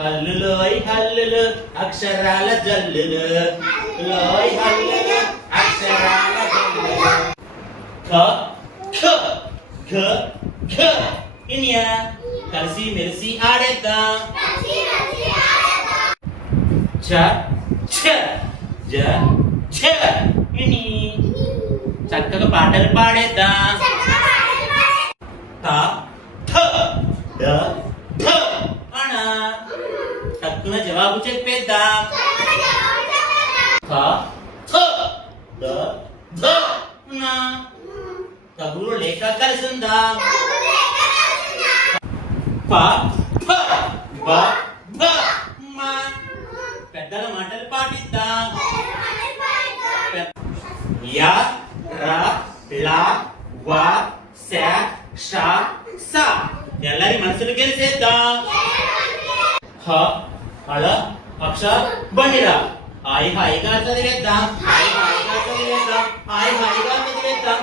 హల్లులోయ్ హల్లులు అక్షరాల జల్లులు లోయ్ హల్లులు అక్షరాల జల్లులు ఖ ఖ ఘ ఘ ఇనియా కలిసి మెలిసి ఆడేద్దాం ఛ ఛ జ ఛ ఇని చక్కగా పాటలు పాడేద్దాం త థ ద థ అణ తక్కువ జవాబు చెప్పేద్దాం థ థ ద ధ న తగులు లేక కలిసి ఉందాం ప ఫ బ భ మ పెద్దల మాటలు పాటిద్దాం య ర ల వ శ ష స ಎಲ್ಲರಿ మనసులు గెలిచేద్దాం హ హళ అక్ష బహిర హాయి హాయిగా చదివేద్దాం హాయి హాయిగా చదివేద్దాం హాయి హాయిగా చదివేద్దాం